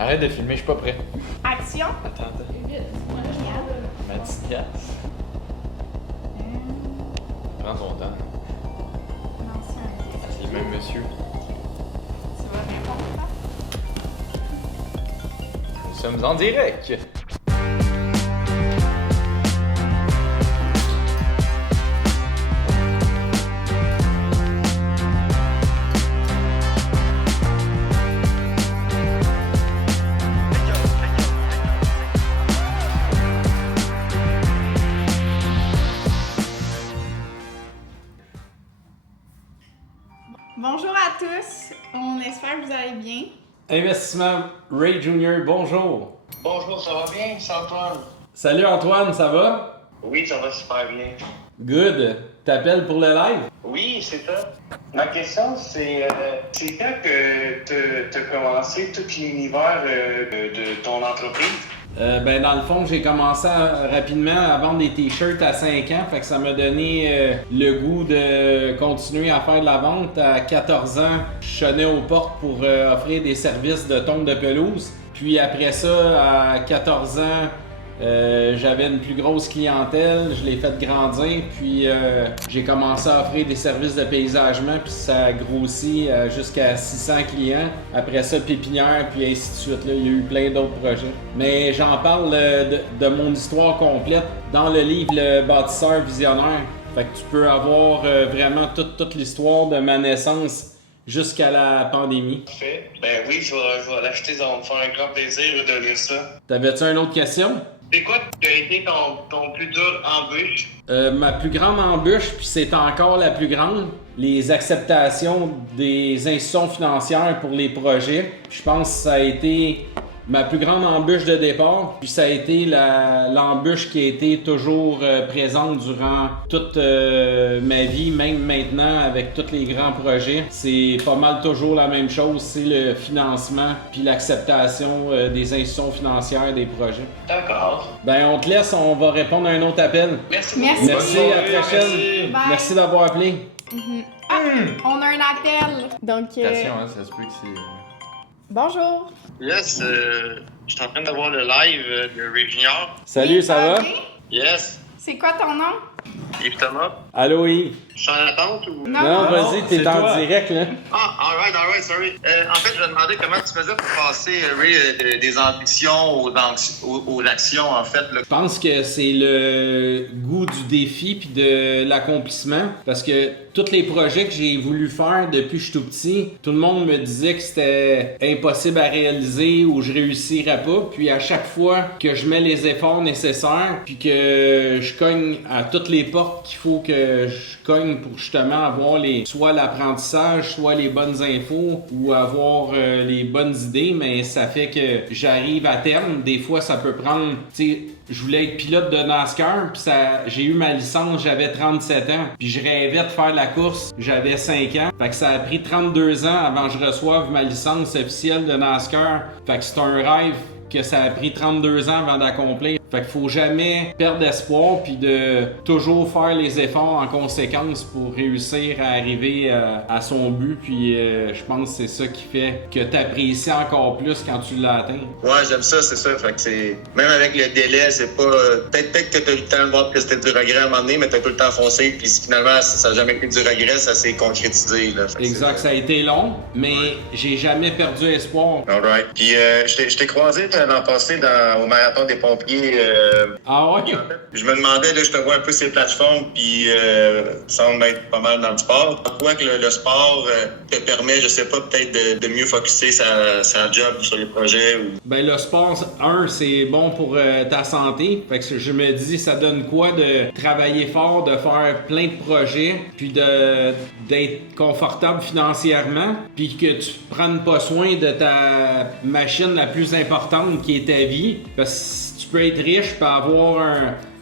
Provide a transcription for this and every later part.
Arrête de filmer, je suis pas prêt. Action. Attends. Mathias. Prends ton temps. C'est le même monsieur. Tu vas répondre, ça? Nous sommes en direct. Bonjour à tous, on espère que vous allez bien. Investissement Ray Jr., bonjour. Bonjour, ça va bien? C'est Antoine. Salut Antoine, ça va? Oui, ça va super bien. Good. T'appelles pour le live? Oui, c'est ça. Ma question, c'est quand que tu as commencé tout l'univers de ton entreprise? Dans le fond, j'ai commencé rapidement à vendre des t-shirts à 5 ans, fait que ça m'a donné le goût de continuer à faire de la vente. À 14 ans, je sonnais aux portes pour offrir des services de tonte de pelouse. Puis après ça, à 14 ans, j'avais une plus grosse clientèle, je l'ai fait grandir, puis j'ai commencé à offrir des services de paysagement, puis ça a grossi jusqu'à 600 clients. Après ça, pépinière, puis ainsi de suite. Là, il y a eu plein d'autres projets. Mais j'en parle de mon histoire complète dans le livre Le bâtisseur visionnaire. Fait que tu peux avoir vraiment toute l'histoire de ma naissance jusqu'à la pandémie. Parfait. Ben oui, je vais l'acheter, ça va me faire un grand plaisir de lire ça. T'avais-tu une autre question? C'est quoi qui a été ton plus dur embûche? Ma plus grande embûche, puis c'est encore la plus grande, les acceptations des institutions financières pour les projets. Je pense que ça a été ma plus grande embûche de départ, puis ça a été l'embûche qui a été toujours présente durant toute ma vie, même maintenant avec tous les grands projets. C'est pas mal toujours la même chose, c'est le financement puis l'acceptation des institutions financières des projets. D'accord. Ben on te laisse, on va répondre à un autre appel. Merci. Merci. Merci, à la prochaine. Bye. Merci d'avoir appelé. Ah, on a un appel. Donc, Attention, hein, ça se peut que c'est... bonjour. Yes, je suis en train d'avoir le live de Ray Junior. Salut, ça va? bien? Yes. C'est quoi ton nom? Yves Thomas. Allô, oui. Je suis en attente ou? Non, vas-y, t'es c'est en toi. direct, là. Ah, alright, sorry. En fait, je me demandais comment tu faisais pour passer, Ray, des ambitions aux actions, en fait. Là. Je pense que c'est le goût du défi puis de l'accomplissement. Parce que tous les projets que j'ai voulu faire depuis que je suis tout petit, tout le monde me disait que c'était impossible à réaliser ou je réussirais pas. Puis à chaque fois que je mets les efforts nécessaires puis que je cogne à toutes les portes qu'il faut que je cogne pour justement avoir soit l'apprentissage, soit les bonnes infos ou avoir les bonnes idées, mais ça fait que j'arrive à terme. Des fois, ça peut prendre, tu sais, je voulais être pilote de NASCAR, puis j'ai eu ma licence, j'avais 37 ans, puis je rêvais de faire la course, j'avais 5 ans. Fait que ça a pris 32 ans avant que je reçoive ma licence officielle de NASCAR. Fait que c'est un rêve que ça a pris 32 ans avant d'accomplir. Fait qu'il faut jamais perdre espoir puis de toujours faire les efforts en conséquence pour réussir à arriver à son but. Puis je pense que c'est ça qui fait que tu apprécies encore plus quand tu l'as atteint. Ouais, j'aime ça, c'est ça. Fait que c'est... Même avec le délai, c'est pas... Peut-être que t'as eu le temps de voir que c'était du regret à un moment donné, mais t'as tout le temps foncé. Puis finalement, ça n'a jamais été du regret, ça s'est concrétisé. Là. Exact, ça a été long, mais j'ai jamais perdu espoir. Alright. Puis je t'ai croisé l'an passé au Marathon des pompiers. Ah ouais? Je me demandais, là, je te vois un peu ces plateformes, puis semble être pas mal dans le sport. Pourquoi que le sport te permet, je sais pas, peut-être de mieux focusser sa job sur les projets? Ou... Ben le sport, c'est bon pour ta santé. Fait que je me dis, ça donne quoi de travailler fort, de faire plein de projets, puis d'être confortable financièrement, puis que tu prennes pas soin de ta machine la plus importante qui est ta vie. Parce que tu peux être riche, puis avoir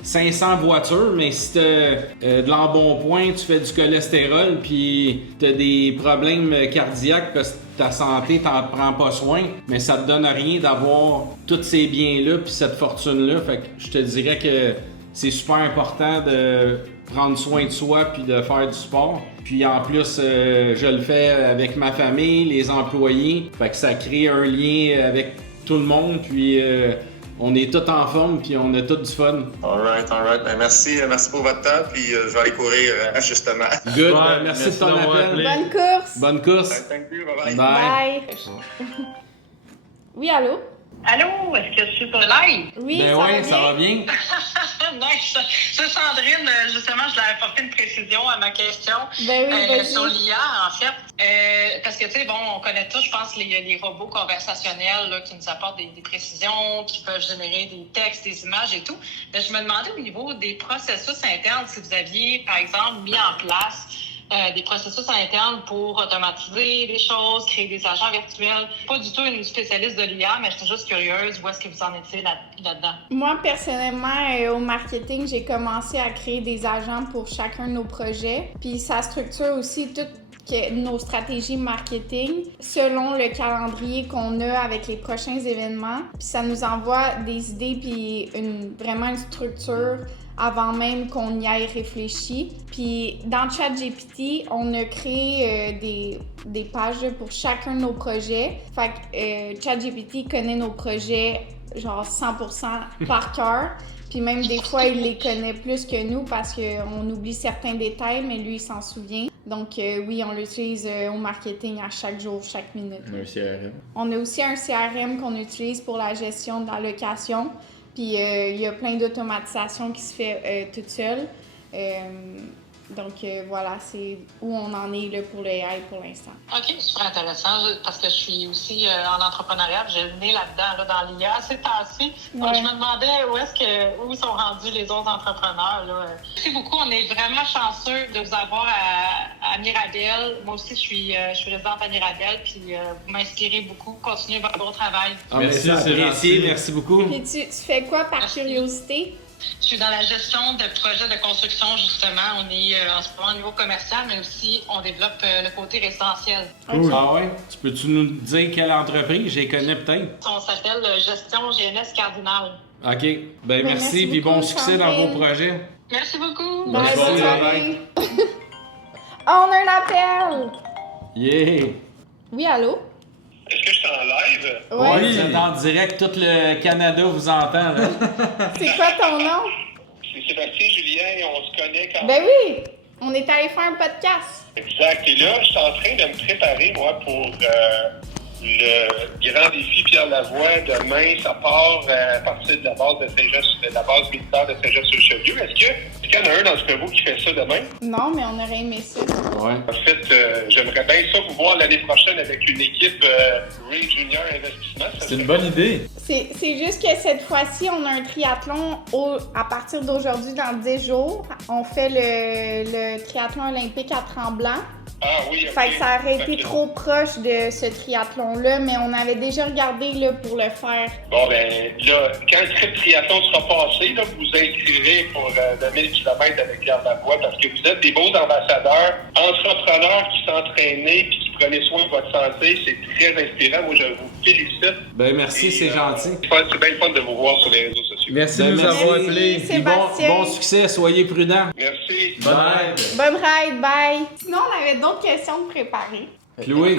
500 voitures, mais si t'as de l'embonpoint, tu fais du cholestérol, puis t'as des problèmes cardiaques parce que ta santé, t'en prends pas soin, mais ça te donne rien d'avoir tous ces biens-là puis cette fortune-là. Fait que je te dirais que c'est super important de prendre soin de soi puis de faire du sport. Puis en plus, je le fais avec ma famille, les employés. Fait que ça crée un lien avec tout le monde, puis on est tous en forme, puis on a tout du fun. Alright. Ben, merci pour votre temps, puis je vais aller courir justement. Good, Ouais, merci de ton d'avoir appel. appelé. Bonne course! Bonne course. Thank you, bye-bye. Bye. Oui, allô? Allô, est-ce que je suis sur live? Oui, Ben ça va oui, bien? ça va bien. Nice. C'est Sandrine, justement, je l'avais apporté une précision à ma question Ben oui, vas-y. sur l'IA, en fait. Parce que, tu sais, bon, on connaît tous, je pense, les robots conversationnels là, qui nous apportent des précisions, qui peuvent générer des textes, des images et tout. Mais je me demandais au niveau des processus internes, si vous aviez, par exemple, mis en place des processus internes pour automatiser des choses, créer des agents virtuels. Pas du tout une spécialiste de l'IA, mais je suis juste curieuse, où est-ce que vous en étiez là-dedans? Moi, personnellement, au marketing, j'ai commencé à créer des agents pour chacun de nos projets. Puis ça structure aussi toutes nos stratégies marketing selon le calendrier qu'on a avec les prochains événements. Puis ça nous envoie des idées puis vraiment une structure avant même qu'on y aille réfléchi. Puis dans ChatGPT, on a créé des pages pour chacun de nos projets. Fait que ChatGPT connaît nos projets genre 100% par cœur. Puis même des fois, il les connaît plus que nous parce qu'on oublie certains détails, mais lui, il s'en souvient. Donc oui, on l'utilise au marketing à chaque jour, chaque minute. Un CRM. On a aussi un CRM qu'on utilise pour la gestion de la location. Puis il y a plein d'automatisation qui se fait toute seule. Donc voilà, c'est où on en est là, pour le AI pour l'instant. OK, super intéressant, parce que je suis aussi en entrepreneuriat, j'ai le nez là-dedans, là, dans l'IA ces temps-ci. Donc, je me demandais où sont rendus les autres entrepreneurs. Là. Merci beaucoup, on est vraiment chanceux de vous avoir à Mirabel. Moi aussi, je suis résidente à Mirabel, puis vous m'inspirez beaucoup. Continuez votre bon travail. Ah, Merci, merci, c'est apprécié, gentil. merci beaucoup. Puis tu fais quoi par Merci. curiosité? Je suis dans la gestion de projets de construction, justement. On est en ce moment au niveau commercial, mais aussi on développe le côté résidentiel. Cool. Ah ouais? Tu peux-tu nous dire quelle entreprise? Je les connais peut-être. On s'appelle Gestion GNS Cardinal. OK. Ben merci, merci puis bon beaucoup, succès dans vos Sandrine. projets. Merci beaucoup. Bye, Merci, bonne bye. soirée. Oh, on a un appel! Yeah! Oui, allô? Est-ce que je suis en live? Ouais. Oui, vous êtes en direct, tout le Canada vous entend, là. C'est quoi ton nom? C'est Sébastien Julien, on se connaît quand Ben oui! On est allé faire un podcast. Exact. Et là, je suis en train de me préparer, moi, pour le grand défi Pierre Lavoie. Demain, ça part à partir de la base de Saint-Jean, de la base militaire de Saint-Jean-sur-Richelieu. Est-ce qu'il y en a un d'entre vous qui fait ça demain? Non, mais on aurait aimé ça. Ouais. En fait, j'aimerais bien ça vous voir l'année prochaine avec une équipe Ray Junior Investissement. Ça C'est une serait- bonne idée. C'est juste que cette fois-ci, on a un triathlon à partir d'aujourd'hui, dans 10 jours. On fait le triathlon olympique à Tremblant. Ah oui, ok. Fait que ça aurait été Ok. trop proche de ce triathlon-là, mais on avait déjà regardé là, pour le faire. Bon, ben là, quand le trip triathlon sera passé, là, vous vous inscrirez pour le 1000 km avec Pierre Lavoie parce que vous êtes des beaux ambassadeurs, entrepreneurs qui s'entraînaient puis qui prenaient soin de votre santé. C'est très inspirant. Moi, je vous félicite. Ben merci, Et, c'est gentil. C'est bien le fun de vous voir sur les réseaux sociaux. Merci de Ben, nous merci. avoir Merci. appelés. Puis bon, Sébastien. bon succès, soyez prudents. Merci. Bonne ride. Bonne ride, bye! Sinon, on avait d'autres questions de préparer. Chloé,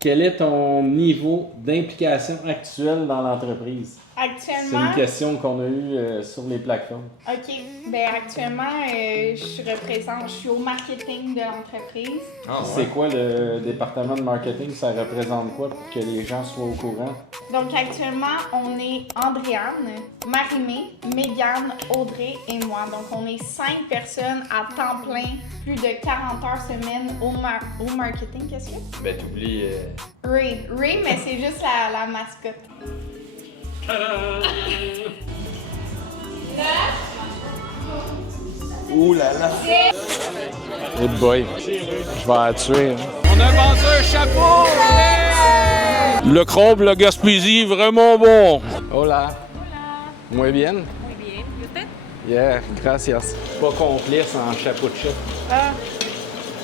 quel est ton niveau d'implication actuel dans l'entreprise? C'est Actuellement, une question qu'on a eue sur les plateformes. OK. Ben actuellement, je suis au marketing de l'entreprise. Ah, C'est ouais. quoi le département de marketing? Ça représente quoi pour que les gens soient au courant? Donc actuellement, on est Andréane, Marie-Mé, Mégane, Audrey et moi. Donc on est 5 personnes à temps plein, plus de 40 heures semaine au marketing. Qu'est-ce que c'est? Ben, t'oublies. Ray. Ray, mais c'est juste la mascotte. Ouh là là. Good boy. Je vais la tuer. On a vendu un chapeau! Le crabe, la Gaspésie, vraiment bon. Hola. Muy bien? Muy bien. ¿Y usted? Yeah, gracias. Pas complet sans chapeau de chef. Ah,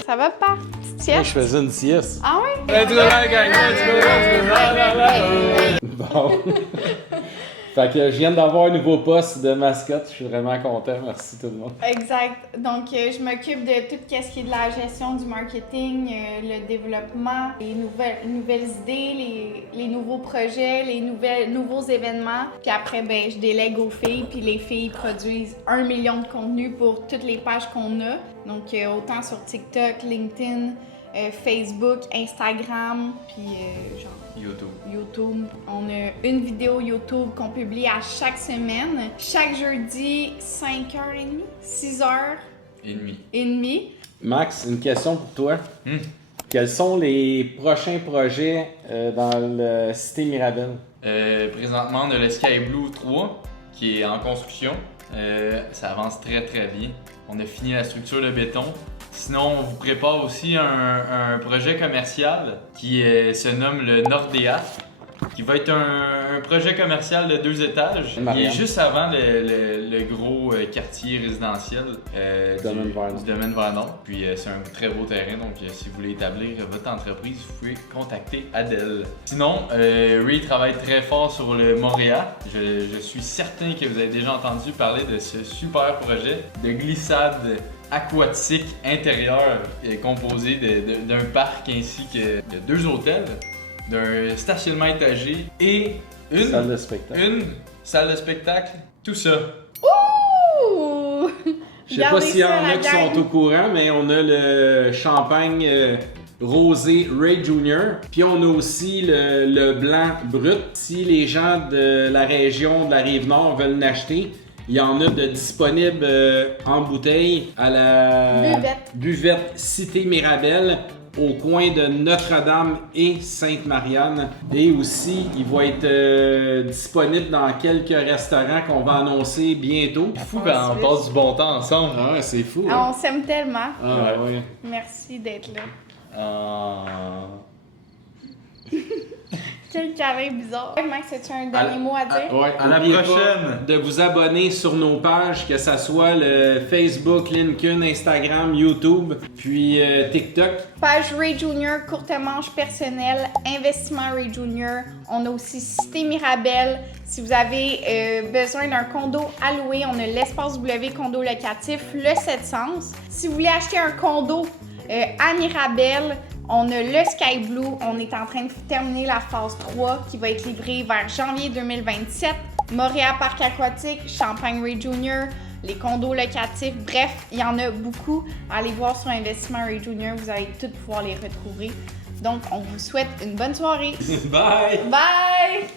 ça va pas? Petite Moi, sieste? je faisais une sieste. Ah ouais? Let's go, la gang. Let's go, let's go. La, la, la. Bon. Fait que je viens d'avoir un nouveau poste de mascotte, je suis vraiment content, merci tout le monde. Exact. Donc, je m'occupe de tout ce qui est de la gestion du marketing, le développement, les nouvelles idées, les nouveaux projets, les nouveaux événements. Puis après, ben, je délègue aux filles, puis les filles produisent 1 million de contenus pour toutes les pages qu'on a. Donc, autant sur TikTok, LinkedIn, Facebook, Instagram, puis genre YouTube. On a une vidéo YouTube qu'on publie à chaque semaine. Chaque jeudi, 5h30, 6h30. Max, une question pour toi. Quels sont les prochains projets dans le Cité Mirabel? Présentement, on a le Sky Blue 3 qui est en construction. Ça avance très très bien. On a fini la structure de béton. Sinon, on vous prépare aussi un projet commercial qui se nomme le Nordea, qui va être un projet commercial de 2 étages. Il est juste avant le gros quartier résidentiel du domaine Vernon. Puis c'est un très beau terrain, donc si vous voulez établir votre entreprise, vous pouvez contacter Adèle. Sinon, Ray travaille très fort sur le Montréal. Je suis certain que vous avez déjà entendu parler de ce super projet de glissade aquatique intérieur composé d'un parc ainsi que de 2 hôtels, d'un stationnement étagé et une salle de spectacle. Tout ça. Ouh! Je sais pas s'il y en a qui sont au courant, mais on a le champagne rosé Ray Jr. Puis on a aussi le blanc brut. Si les gens de la région de la Rive-Nord veulent l'acheter, il y en a de disponibles en bouteille à la buvette Cité Mirabel au coin de Notre-Dame et Sainte-Marianne. Et aussi, il va être disponible dans quelques restaurants qu'on va annoncer bientôt. C'est fou quand on passe du bon temps ensemble. Ah ouais, c'est fou. On s'aime tellement. Ah ouais. Merci d'être là. Ah. Quel câlin bizarre. Max, as-tu un dernier mot à dire? Ouais, à la prochaine! De vous abonner sur nos pages, que ça soit le Facebook, LinkedIn, Instagram, YouTube, puis TikTok. Page Ray Jr., courte manche personnelle, investissement Ray Jr. On a aussi Cité Mirabel. Si vous avez besoin d'un condo à louer, on a l'Espace W condo locatif, le 7 Sens. Si vous voulez acheter un condo à Mirabel, on a le Sky Blue, on est en train de terminer la phase 3 qui va être livrée vers janvier 2027. Montréal Parc Aquatique, Champagne Ray Jr., les condos locatifs, bref, il y en a beaucoup. Allez voir sur Investissement Ray Jr., vous allez tous pouvoir les retrouver. Donc, on vous souhaite une bonne soirée. Bye! Bye!